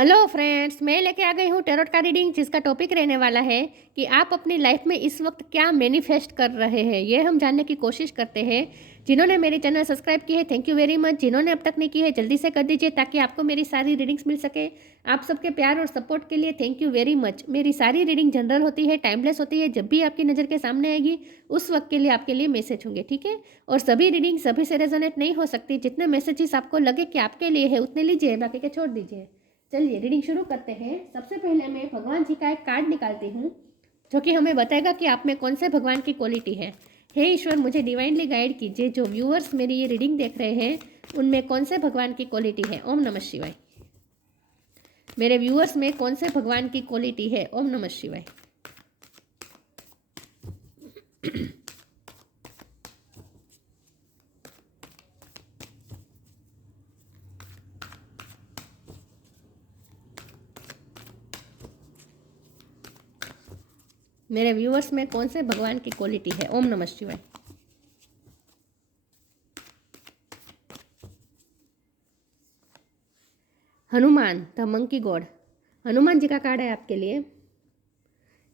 Hello friends, मैं लेके आ गई हूँ टैरोट का रीडिंग, जिसका टॉपिक रहने वाला है कि आप अपनी लाइफ में इस वक्त क्या मैनिफेस्ट कर रहे हैं। ये हम जानने की कोशिश करते हैं। जिन्होंने मेरी चैनल सब्सक्राइब की है, थैंक यू वेरी मच। जिन्होंने अब तक नहीं की है, जल्दी से कर दीजिए ताकि आपको मेरी सारी रीडिंग्स मिल सके। आप सबके प्यार और सपोर्ट के लिए थैंक यू वेरी मच। मेरी सारी रीडिंग जनरल होती है, टाइमलेस होती है। जब भी आपकी नज़र के सामने आएगी उस वक्त के लिए आपके लिए मैसेज होंगे, ठीक है। और सभी रीडिंग सभी से रेजोनेट नहीं हो सकती। जितने मैसेजेस आपको लगे कि आपके लिए है उतने लीजिए, बाकी के छोड़ दीजिए। चलिए रीडिंग शुरू करते हैं। सबसे पहले मैं भगवान जी का एक कार्ड निकालती हूँ जो कि हमें बताएगा कि आप में कौन से भगवान की क्वालिटी है। हे ईश्वर, मुझे डिवाइनली गाइड कीजिए। जो व्यूअर्स मेरी ये रीडिंग देख रहे हैं उनमें कौन से भगवान की क्वालिटी है। ओम नमः शिवाय। मेरे व्यूअर्स में कौन से भगवान की क्वालिटी है। ओम नमः शिवाय। मेरे व्यूअर्स में कौन से भगवान की क्वालिटी है। ओम नमः शिवाय। Hanuman the monkey god, Hanuman ji का कार्ड है आपके लिए।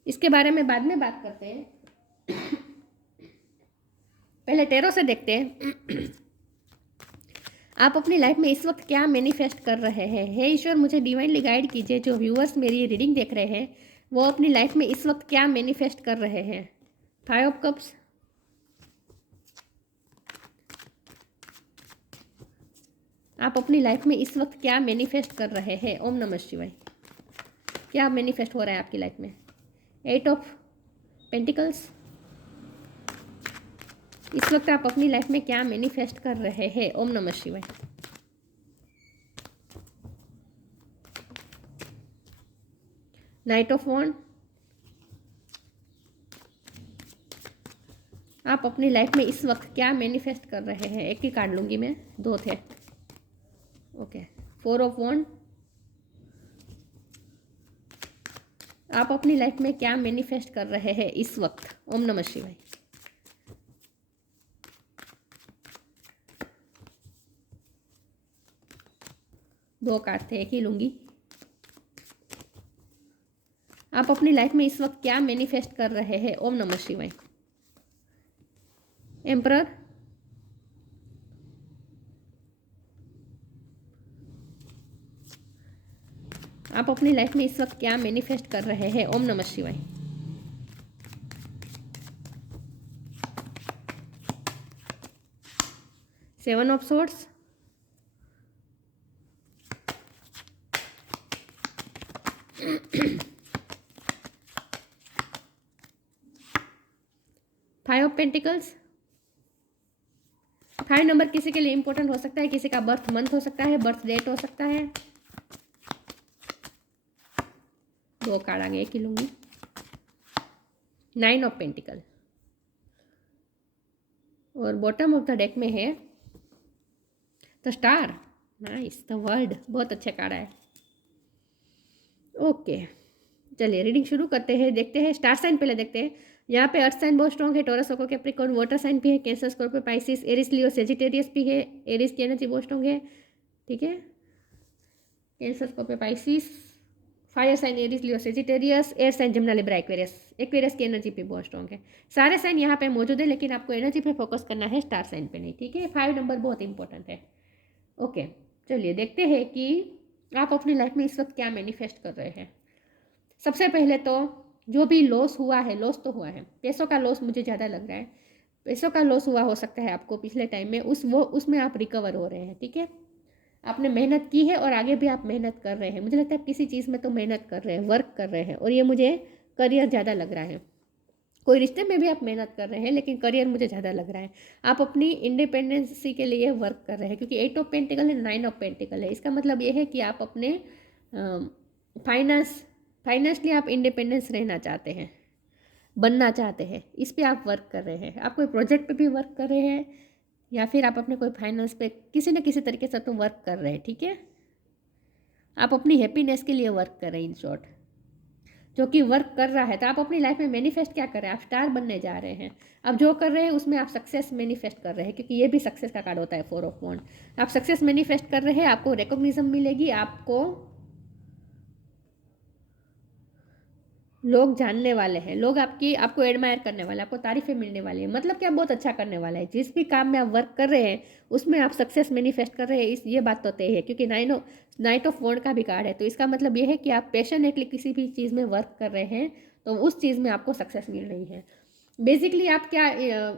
इसके बारे में बाद में बात करते हैं, पहले टैरो से देखते हैं आप अपनी लाइफ में इस वक्त क्या मैनिफेस्ट कर रहे हैं। हे ईश्वर, मुझे डिवाइनली गाइड कीजिए। जो व्यूअर्स मेरी रीडिंग देख रहे हैं वो अपनी लाइफ में इस वक्त क्या मैनिफेस्ट कर रहे हैं। 5 ऑफ कप्स, आप अपनी लाइफ में इस वक्त क्या मैनिफेस्ट कर रहे हैं। ओम नमः शिवाय। क्या मैनिफेस्ट हो रहा है आपकी लाइफ में। 8 ऑफ पेंटिकल्स, इस वक्त आप अपनी लाइफ में क्या मैनिफेस्ट कर रहे हैं। ओम नमः शिवाय। नाइट ऑफ वॉन्ड, आप अपनी लाइफ में इस वक्त क्या मैनिफेस्ट कर रहे हैं। एक ही कार्ड लूंगी मैं, 2 थे। ओके। 4 ऑफ वॉन्ड, आप अपनी लाइफ में क्या मैनिफेस्ट कर रहे हैं इस वक्त। ओम नमः शिवाय। दो कार्ड थे, एक ही लूंगी। आप अपनी लाइफ में इस वक्त क्या मैनिफेस्ट कर रहे हैं। ओम नमः शिवाय। एम्परर, आप अपनी लाइफ में इस वक्त क्या मैनिफेस्ट कर रहे हैं। ओम नमः शिवाय। Seven of swords, five of pentacles. 5 number किसी के लिए इंपॉर्टेंट हो सकता है, किसी का बर्थ मंथ हो सकता है, बर्थ डेट हो सकता है। 2 कार्ड आगे, एक ही लूंगी। 9 ऑफ पेंटिकल, और बॉटम ऑफ द डेक में है the star. Nice, the world, बहुत अच्छे कार्ड है। ओके, चलिए रीडिंग शुरू करते हैं। देखते हैं स्टार साइन पहले देखते हैं। यहाँ पे अर्थ साइन बहुत स्ट्रॉन्ग है, टॉरस, ऑको, कैप्रिकॉर्न, वाटर साइन भी है, Cancer, Scorpio, Pisces, Eris, Leo, Sagittarius भी है। एरिस की एनर्जी बहुत स्ट्रॉन्ग है, ठीक है। Cancer, Scorpio, Pisces, fire sign Aries, Leo, Sagittarius, air sign Gemini, Libra, Aquarius. Aquarius की एनर्जी भी बहुत स्ट्रॉन्ग है। सारे साइन यहाँ पे मौजूद है, लेकिन आपको एनर्जी पे फोकस करना है, स्टार साइन पे नहीं, ठीक है। 5 नंबर बहुत इंपॉर्टेंट है। ओके, चलिए देखते हैं कि आप अपनी लाइफ में इस वक्त क्या मैनिफेस्ट कर रहे हैं। सबसे पहले तो जो भी लॉस हुआ है, लॉस तो हुआ है, पैसों का लॉस मुझे ज़्यादा लग रहा है। पैसों का लॉस हुआ हो सकता है आपको पिछले टाइम में, उसमें आप रिकवर हो रहे हैं, ठीक है। आपने मेहनत की है और आगे भी आप मेहनत कर रहे हैं। मुझे लगता है किसी चीज़ में तो मेहनत कर रहे हैं, वर्क कर रहे हैं, और ये मुझे करियर ज़्यादा लग रहा है। कोई रिश्ते में भी आप मेहनत कर रहे हैं, लेकिन करियर मुझे ज़्यादा लग रहा है। आप अपनी इंडिपेंडेंसी के लिए वर्क कर रहे हैं, क्योंकि 8 ऑफ पेंटिकल है, 9 ऑफ पेंटिकल है। इसका मतलब ये है कि आप अपने फाइनेंशियली आप इंडिपेंडेंस रहना चाहते हैं, बनना चाहते हैं। इस पे आप वर्क कर रहे हैं। आप कोई प्रोजेक्ट पे भी वर्क कर रहे हैं, या फिर आप अपने कोई फाइनेंस पे किसी न किसी तरीके से तो वर्क कर रहे हैं, ठीक है। आप अपनी हैप्पीनेस के लिए वर्क कर रहे हैं, इन शॉर्ट। जो कि वर्क कर रहा है, तो आप अपनी लाइफ में मैनिफेस्ट क्या कर रहे हैं। आप स्टार बनने जा रहे हैं। आप जो कर रहे हैं उसमें आप सक्सेस मैनिफेस्ट कर रहे हैं, क्योंकि ये भी सक्सेस का कार्ड होता है, 4 ऑफ वॉन्ड। आप सक्सेस मैनिफेस्ट कर रहे हैं, आपको रिकॉग्निशन मिलेगी, आपको लोग जानने वाले हैं, लोग आपको एडमायर करने वाले हैं, आपको तारीफ़ें मिलने वाली है, मतलब कि आप बहुत अच्छा करने वाले हैं। जिस भी काम में आप वर्क कर रहे हैं उसमें आप सक्सेस मैनिफेस्ट कर रहे हैं, ये बात तो तय है, क्योंकि नाइट ऑफ वॉन्ड का भी कार्ड है। तो इसका मतलब ये है कि आप पैशनेटली किसी भी चीज़ में वर्क कर रहे हैं तो उस चीज़ में आपको सक्सेस मिल रही है। बेसिकली आप क्या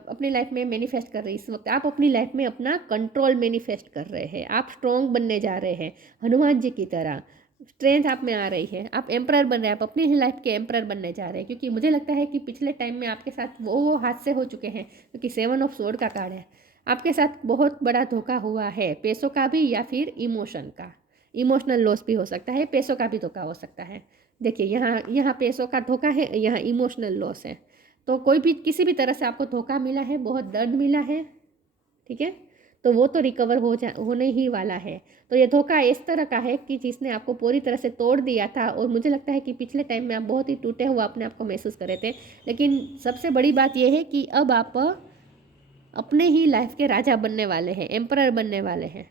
अपनी लाइफ में मैनिफेस्ट कर रहे हैं इस वक्त? आप अपनी लाइफ में अपना कंट्रोल मैनिफेस्ट कर रहे हैं, आप स्ट्रॉन्ग बनने जा रहे हैं हनुमान जी की तरह। स्ट्रेंथ आप में आ रही है, आप एम्परर बन रहे हैं, आप अपनी ही लाइफ के एम्परर बनने जा रहे हैं। क्योंकि मुझे लगता है कि पिछले टाइम में आपके साथ वो हादसे हो चुके हैं, क्योंकि 7 ऑफ स्वॉर्ड का कार्ड है। आपके साथ बहुत बड़ा धोखा हुआ है, पैसों का भी या फिर इमोशन का। इमोशनल लॉस भी हो सकता है, पैसों का भी धोखा हो सकता है। देखिए यहाँ यहाँ पैसों का धोखा है, यहाँ इमोशनल लॉस है। तो कोई भी किसी भी तरह से आपको धोखा मिला है, बहुत दर्द मिला है, ठीक है, तो वो तो रिकवर होने ही वाला है। तो ये धोखा इस तरह का है कि जिसने आपको पूरी तरह से तोड़ दिया था, और मुझे लगता है कि पिछले टाइम में आप बहुत ही टूटे हुए अपने आप को महसूस कर रहे थे। लेकिन सबसे बड़ी बात यह है कि अब आप अपने ही लाइफ के राजा बनने वाले हैं, एम्परर बनने वाले हैं।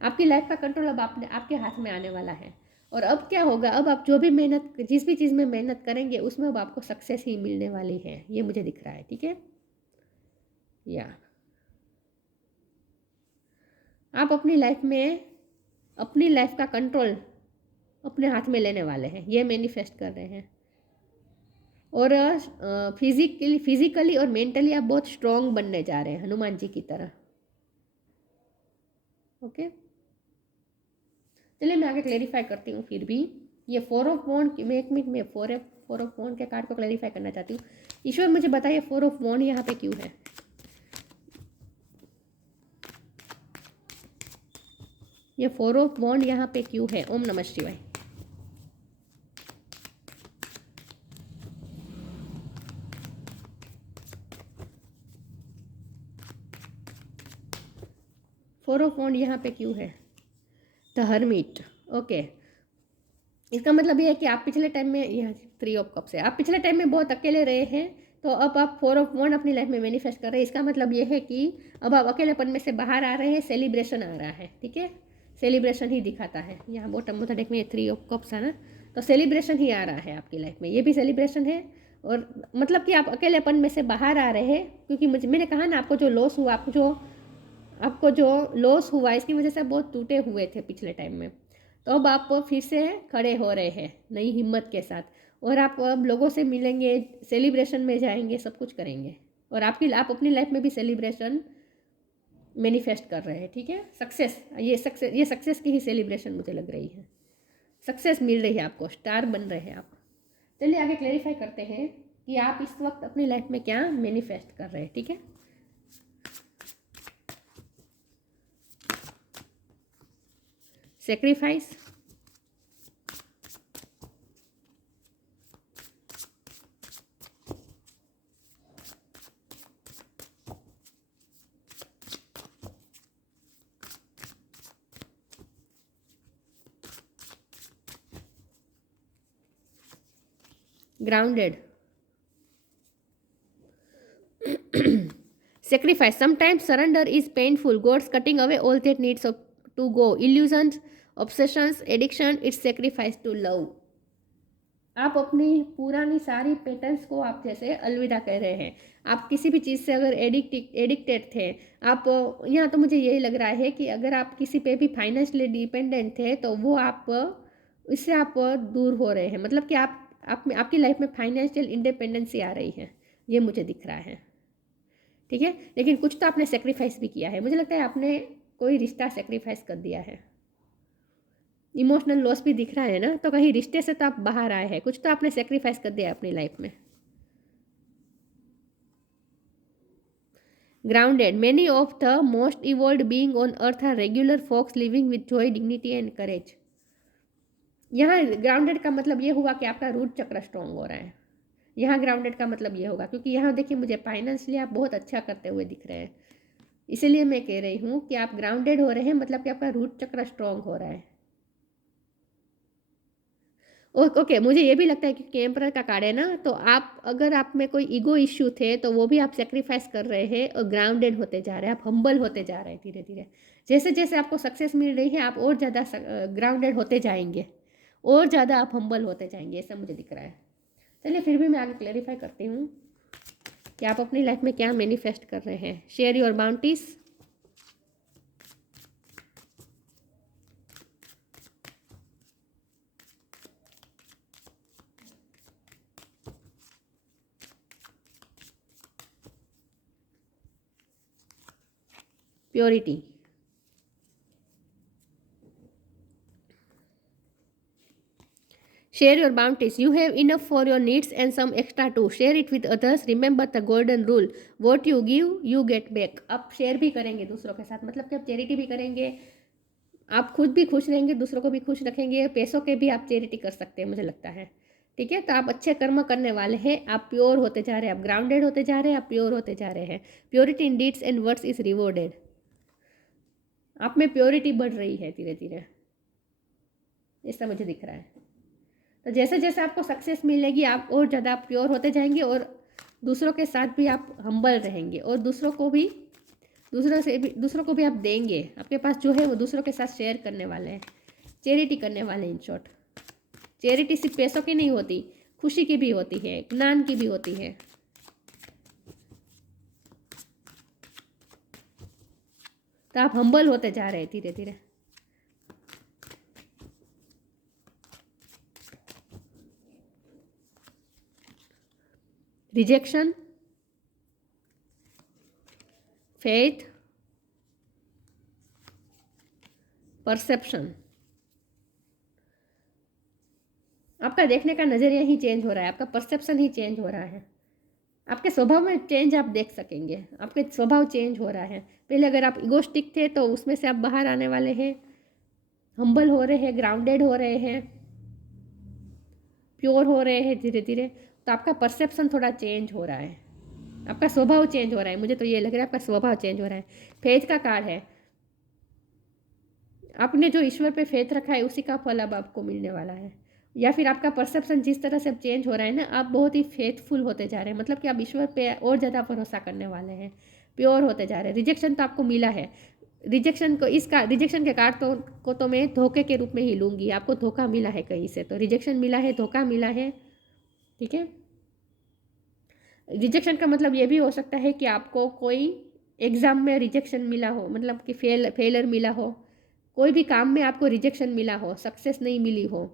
आपकी लाइफ का कंट्रोल अब आपके हाथ में आने वाला है। और अब क्या होगा, अब आप जो भी मेहनत, जिस भी चीज़ में मेहनत करेंगे उसमें अब आपको सक्सेस ही मिलने वाली है, ये मुझे दिख रहा है, ठीक है। या आप अपनी लाइफ का कंट्रोल अपने हाथ में लेने वाले हैं, ये मैनिफेस्ट कर रहे हैं। और फिजिकली और मेंटली आप बहुत स्ट्रॉन्ग बनने जा रहे हैं हनुमान जी की तरह। ओके, चलिए मैं आगे क्लेरिफाई करती हूँ। फिर भी ये 4 ऑफ वॉन्ड, मैं एक मिनट में 4 ऑफ वॉन्ड के कार्ड को क्लेरिफाई करना चाहती हूँ। ईश्वर मुझे बताइए 4 ऑफ वॉन्ड यहाँ पे क्यों है? ये 4 ऑफ वॉन्ड यहाँ पे क्यों है? ओम नमः शिवाय। फोर ऑफ वॉन्ड यहाँ पे क्यों है? The hermit. ओके, इसका मतलब ये है कि आप पिछले टाइम में, यहाँ 3 ऑफ कप्स है, आप पिछले टाइम में बहुत अकेले रहे हैं। तो अब आप 4 ऑफ वॉन्ड अपनी लाइफ में मैनिफेस्ट कर रहे हैं। इसका मतलब ये है कि अब आप अकेलेपन में से बाहर आ रहे हैं, सेलिब्रेशन आ रहा है, ठीक है। सेलिब्रेशन ही दिखाता है यहाँ बॉटम में, देख में 3 ऑफ कप्स है ना, तो सेलिब्रेशन ही आ रहा है आपकी लाइफ में, ये भी सेलिब्रेशन है। और मतलब कि आप अकेलेपन में से बाहर आ रहे हैं, क्योंकि मैंने कहा ना, आपको जो लॉस हुआ, आपको जो लॉस हुआ इसकी वजह से बहुत टूटे हुए थे पिछले टाइम में। तो अब आप फिर से खड़े हो रहे हैं नई हिम्मत के साथ, और आप अब लोगों से मिलेंगे, सेलिब्रेशन में जाएंगे, सब कुछ करेंगे। और आप अपनी लाइफ में भी सेलिब्रेशन मैनिफेस्ट कर रहे हैं, ठीक है। ये सक्सेस की ही सेलिब्रेशन मुझे लग रही है। सक्सेस मिल रही है आपको, स्टार बन रहे हैं आप। चलिए आगे क्लेरिफाई करते हैं कि आप इस वक्त अपनी लाइफ में क्या मैनिफेस्ट कर रहे हैं, ठीक है। Sacrifice, grounded, sacrifice. Sometimes surrender is painful, God's cutting away all that needs to go, illusions, obsessions, addiction, it's sacrifice to love. आप अपनी पुरानी सारी पैटर्न्स को आप जैसे अलविदा कह रहे हैं। आप किसी भी चीज़ से अगर एडिक्टेड थे आप, यहाँ तो मुझे यही लग रहा है कि अगर आप किसी पे भी फाइनेंशियली डिपेंडेंट थे तो वो इससे आप दूर हो रहे हैं। मतलब कि आपकी लाइफ में फाइनेंशियल इंडिपेंडेंसी आ रही है, ये मुझे दिख रहा है, ठीक है। लेकिन कुछ तो आपने सेक्रीफाइस भी किया है, मुझे लगता है आपने कोई रिश्ता सेक्रीफाइस कर दिया है। इमोशनल लॉस भी दिख रहा है ना, तो कहीं रिश्ते से तो आप बाहर आए हैं, कुछ तो आपने सेक्रीफाइस कर दिया अपनी लाइफ में। Grounded, many of the most evolved being on earth are regular folks living with joy, dignity and courage. यहाँ ग्राउंडेड का मतलब ये हुआ कि आपका रूट चक्र स्ट्रॉन्ग हो रहा है। यहाँ ग्राउंडेड का मतलब ये होगा, क्योंकि यहाँ देखिए मुझे फाइनेंशियली आप बहुत अच्छा करते हुए दिख रहे हैं, इसीलिए मैं कह रही हूँ कि आप ग्राउंडेड हो रहे हैं, मतलब कि आपका रूट चक्र स्ट्रॉन्ग हो रहा है। ओके, मुझे ये भी लगता है कि एम्परर का कार्ड है ना, तो अगर आप में कोई ईगो इश्यू थे तो वो भी आप सेक्रीफाइस कर रहे हैं और ग्राउंडेड होते जा रहे हैं, आप हम्बल होते जा रहे हैं धीरे धीरे। जैसे जैसे आपको सक्सेस मिल रही है आप और ज़्यादा ग्राउंडेड होते जाएंगे, और ज़्यादा आप हम्बल होते जाएंगे, ऐसा मुझे दिख रहा है। चलिए फिर भी मैं आगे क्लेरिफाई करती हूँ कि आप अपनी लाइफ में क्या मैनिफेस्ट कर रहे हैं। Share your bounties, purity, share your bounties. You have enough for your needs and some extra too. Share it with others. Remember the golden rule. What you give, you get back. आप share भी करेंगे दूसरों के साथ, मतलब कि आप charity भी करेंगे, आप खुद भी खुश रहेंगे, दूसरों को भी खुश रखेंगे, पैसों के भी आप चैरिटी कर सकते हैं, मुझे लगता है। ठीक है, तो आप अच्छे कर्म करने वाले हैं, आप प्योर होते जा रहे हैं, आप ग्राउंडेड होते जा रहे हैं, आप प्योर होते जा रहे हैं। Purity in deeds and words is rewarded. आप में प्योरिटी बढ़ रही है धीरे धीरे, ऐसा मुझे दिख रहा है। तो जैसे जैसे आपको सक्सेस मिलेगी आप और ज़्यादा प्योर होते जाएंगे और दूसरों के साथ भी आप हम्बल रहेंगे और दूसरों को भी आप देंगे। आपके पास जो है वो दूसरों के साथ शेयर करने वाले हैं, चैरिटी करने वाले हैं। इन शॉर्ट, चैरिटी सिर्फ पैसों की नहीं होती, खुशी की भी होती है, ज्ञान की भी होती है। तो आप हम्बल होते जा रहे हैं धीरे धीरे। रिजेक्शन, फेथ, परसेप्शन, आपका देखने का नज़रिया ही चेंज हो रहा है, आपका परसेप्शन ही चेंज हो रहा है, आपके स्वभाव में चेंज आप देख सकेंगे, आपके स्वभाव चेंज हो रहा है। पहले अगर आप इगोस्टिक थे तो उसमें से आप बाहर आने वाले हैं, हम्बल हो रहे हैं, ग्राउंडेड हो रहे हैं, प्योर हो रहे हैं धीरे धीरे। तो आपका परसेप्शन थोड़ा चेंज हो रहा है, आपका स्वभाव चेंज हो रहा है, मुझे तो ये लग रहा है आपका स्वभाव चेंज हो रहा है। फेथ का कार्ड है, आपने जो ईश्वर पे फेथ रखा है उसी का फल अब आपको मिलने वाला है। या फिर आपका परसेप्शन जिस तरह से अब चेंज हो रहा है ना, आप बहुत ही फेथफुल होते जा रहे हैं, मतलब कि आप ईश्वर पे और ज़्यादा भरोसा करने वाले हैं, प्योर होते जा रहे हैं। रिजेक्शन तो आपको मिला है, रिजेक्शन के कार्ड तो मैं धोखे के रूप में ही लूँगी। आपको धोखा मिला है कहीं से, तो रिजेक्शन मिला है, धोखा मिला है। ठीक है, रिजेक्शन का मतलब ये भी हो सकता है कि आपको कोई एग्ज़ाम में रिजेक्शन मिला हो, मतलब कि फेलर मिला हो, कोई भी काम में आपको रिजेक्शन मिला हो, सक्सेस नहीं मिली हो,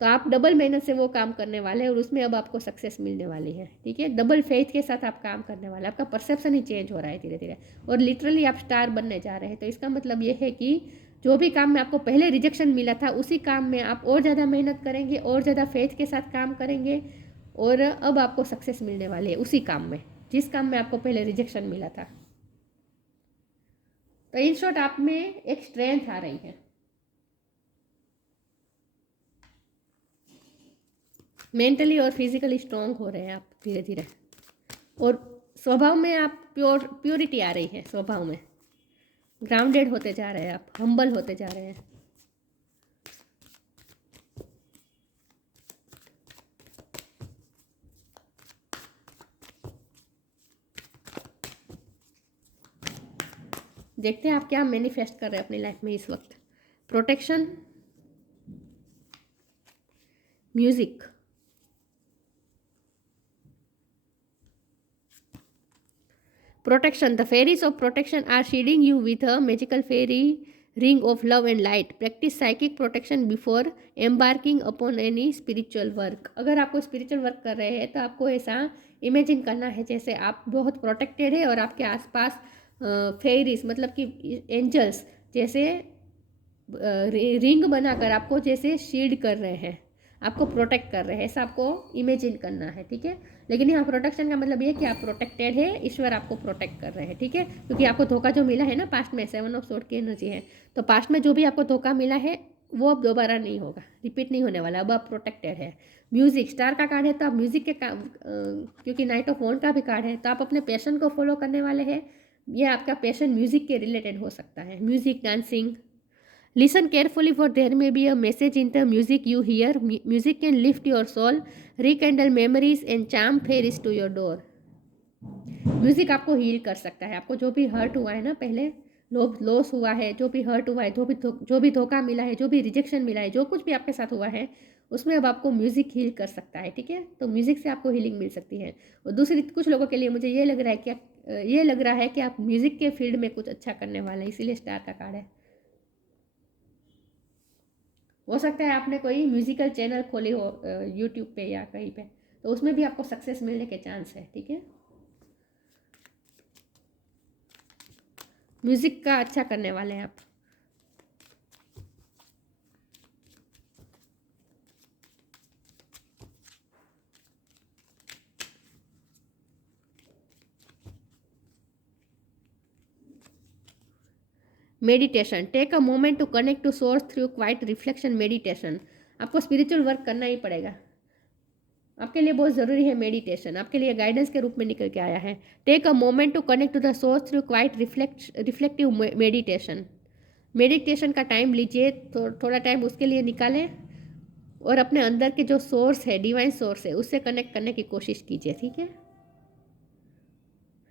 तो आप डबल मेहनत से वो काम करने वाले हैं और उसमें अब आपको सक्सेस मिलने वाली है। ठीक है, डबल फेथ के साथ आप काम करने वाले हैं, आपका परसेप्शन ही चेंज हो रहा है धीरे धीरे और लिटरली आप स्टार बनने जा रहे हैं। तो इसका मतलब ये है कि जो भी काम में आपको पहले रिजेक्शन मिला था उसी काम में आप और ज़्यादा मेहनत करेंगे और ज़्यादा फेथ के साथ काम करेंगे और अब आपको सक्सेस मिलने वाली है उसी काम में जिस काम में आपको पहले रिजेक्शन मिला था। तो इन शॉर्ट आप में एक स्ट्रेंथ आ रही है, मेंटली और फिजिकली स्ट्रांग हो रहे हैं आप धीरे धीरे और स्वभाव में आप प्योरिटी आ रही है, स्वभाव में ग्राउंडेड होते जा रहे हैं, आप हम्बल होते जा रहे हैं। देखते हैं आप क्या मैनिफेस्ट कर रहे हैं अपनी लाइफ में इस वक्त। Protection, music, protection. The fairies of protection are shielding you with a magical fairy ring of love and light. Practice psychic protection before embarking upon any spiritual work. अगर आपको spiritual work कर रहे हैं तो आपको ऐसा इमेजिन करना है जैसे आप बहुत प्रोटेक्टेड है और आपके आसपास फेरीज मतलब कि एंजल्स जैसे रिंग बनाकर आपको जैसे शील्ड कर रहे हैं, आपको प्रोटेक्ट कर रहे हैं, ऐसा आपको इमेजिन करना है। ठीक है, लेकिन यहाँ प्रोटेक्शन का मतलब ये कि आप प्रोटेक्टेड है, ईश्वर आपको प्रोटेक्ट कर रहे हैं। ठीक है, क्योंकि आपको धोखा जो मिला है ना पास्ट में, 7 ऑफ सोर्ड की एनर्जी है, तो पास्ट में जो भी आपको धोखा मिला है वो अब दोबारा नहीं होगा, रिपीट नहीं होने वाला, अब आप प्रोटेक्टेड है। म्यूजिक, स्टार का कार्ड है तो आप म्यूजिक के क्योंकि नाइट ऑफ वॉन्ड का भी कार्ड है तो आप अपने पैशन को फॉलो करने वाले हैं। ये आपका पैशन म्यूजिक के रिलेटेड हो सकता है, music, dancing. Listen carefully for there may be a message in the music you hear. Music can lift your soul, rekindle memories and charm fairies to your door. Music आपको heal कर सकता है, आपको जो भी हर्ट हुआ है ना पहले लॉस हुआ है, जो भी हर्ट हुआ है, जो भी धोखा मिला है, जो भी रिजेक्शन मिला है, जो कुछ भी आपके साथ हुआ है, उसमें अब आपको म्यूज़िक हील कर सकता है, ठीक है। तो म्यूज़िक से आपको हीलिंग मिल सकती है। और दूसरी कुछ लोगों के लिए मुझे ये लग रहा है कि आप म्यूज़िक के फील्ड में कुछ अच्छा करने वाले हैं, इसीलिए स्टार का कार्ड है। हो सकता है आपने कोई म्यूजिकल चैनल खोली हो यूट्यूब पे या कहीं पे, तो उसमें भी आपको सक्सेस मिलने के चांस है, ठीक है। म्यूजिक का अच्छा करने वाले हैं आप। Meditation, take a moment to connect to source through quiet reflection meditation. आपको स्पिरिचुअल वर्क करना ही पड़ेगा, आपके लिए बहुत ज़रूरी है मेडिटेशन, आपके लिए गाइडेंस के रूप में निकल के आया है। Take a moment to connect to the source through quiet reflective meditation. Meditation का टाइम लीजिए, थोड़ा टाइम उसके लिए निकालें और अपने अंदर के जो सोर्स है, डिवाइन सोर्स है, उससे कनेक्ट करने की कोशिश कीजिए, ठीक है।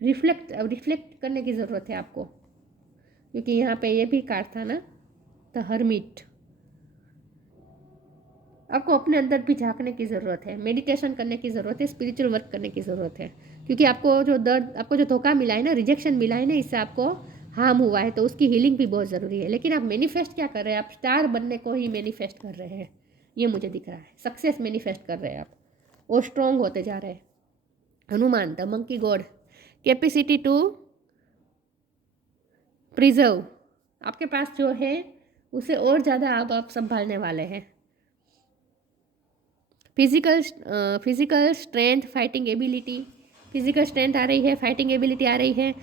रिफ्लेक्ट करने की ज़रूरत है आपको, क्योंकि यहाँ पे ये भी कार्ड था ना, द हर्मिट। आपको अपने अंदर भी झांकने की ज़रूरत है, मेडिटेशन करने की ज़रूरत है, स्पिरिचुअल वर्क करने की ज़रूरत है। क्योंकि आपको जो धोखा मिला है ना, रिजेक्शन मिला है ना, इससे आपको हार्म हुआ है, तो उसकी हीलिंग भी बहुत ज़रूरी है। लेकिन आप मैनिफेस्ट क्या कर रहे हैं? आप स्टार बनने को ही मैनिफेस्ट कर रहे हैं, ये मुझे दिख रहा है। सक्सेस मैनिफेस्ट कर रहे हैं आप, और स्ट्रॉन्ग होते जा रहे हैं। Hanuman, the monkey god, capacity to preserve, आपके पास जो है उसे और ज़्यादा आप संभालने वाले हैं। Physical strength, fighting ability, physical strength आ रही है, फाइटिंग एबिलिटी आ रही है।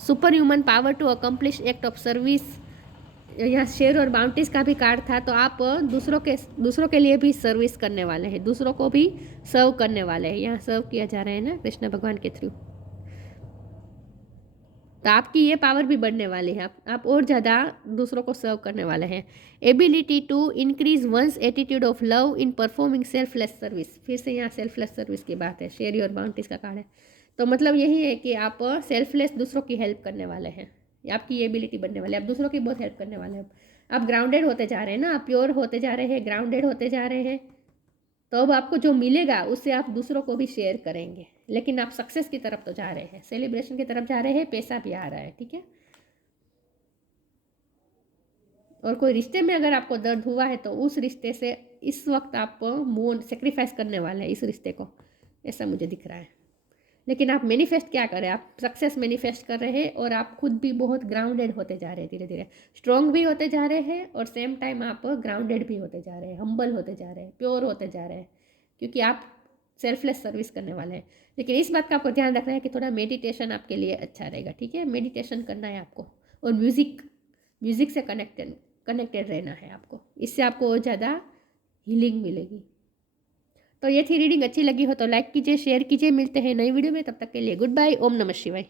Super human power to accomplish act of service, यहाँ शेयर और बाउंटीज का भी कार्ड था। तो आप दूसरों के लिए भी सर्विस करने वाले हैं, दूसरों को भी सर्व करने वाले हैं। यहाँ सर्व किया जा रहा है ना कृष्ण भगवान के थ्रू, तो आपकी ये पावर भी बढ़ने वाली है। आप और ज़्यादा दूसरों को सर्व करने वाले हैं। Ability to increase one's attitude of love in performing selfless service, फिर से यहाँ सेल्फलेस सर्विस की बात है, शेयर योर बाउंटीज का कार्ड है। तो मतलब यही है कि आप सेल्फलेस दूसरों की हेल्प करने वाले हैं, आपकी ये एबिलिटी बनने वाली है। आप दूसरों की बहुत हेल्प करने वाले हैं। आप ग्राउंडेड होते जा रहे हैं ना, आप प्योर होते जा रहे हैं, ग्राउंडेड होते जा रहे हैं। तो अब आपको जो मिलेगा उससे आप दूसरों को भी शेयर करेंगे। लेकिन आप सक्सेस की तरफ तो जा रहे हैं, सेलिब्रेशन की तरफ जा रहे हैं, पैसा भी आ रहा है, ठीक है। और कोई रिश्ते में अगर आपको दर्द हुआ है तो उस रिश्ते से इस वक्त आप सेक्रीफाइस करने वाले हैं इस रिश्ते को, ऐसा मुझे दिख रहा है। लेकिन आप मैनिफेस्ट क्या करें? आप सक्सेस मैनिफेस्ट कर रहे हैं, और आप खुद भी बहुत ग्राउंडेड होते जा रहे हैं, धीरे धीरे स्ट्रॉन्ग भी होते जा रहे हैं, और सेम टाइम आप ग्राउंडेड भी होते जा रहे हैं, हम्बल होते जा रहे हैं, प्योर होते जा रहे हैं, क्योंकि आप सेल्फलेस सर्विस करने वाले हैं। लेकिन इस बात का आपको ध्यान रखना है कि थोड़ा मेडिटेशन आपके लिए अच्छा रहेगा, ठीक है। मेडिटेशन करना है आपको, और म्यूज़िक से कनेक्टेड रहना है आपको, इससे आपको और ज़्यादा हीलिंग मिलेगी। तो ये थी रीडिंग, अच्छी लगी हो तो लाइक कीजिए, शेयर कीजिए। मिलते हैं नई वीडियो में, तब तक के लिए गुड बाय। ओम नमः शिवाय।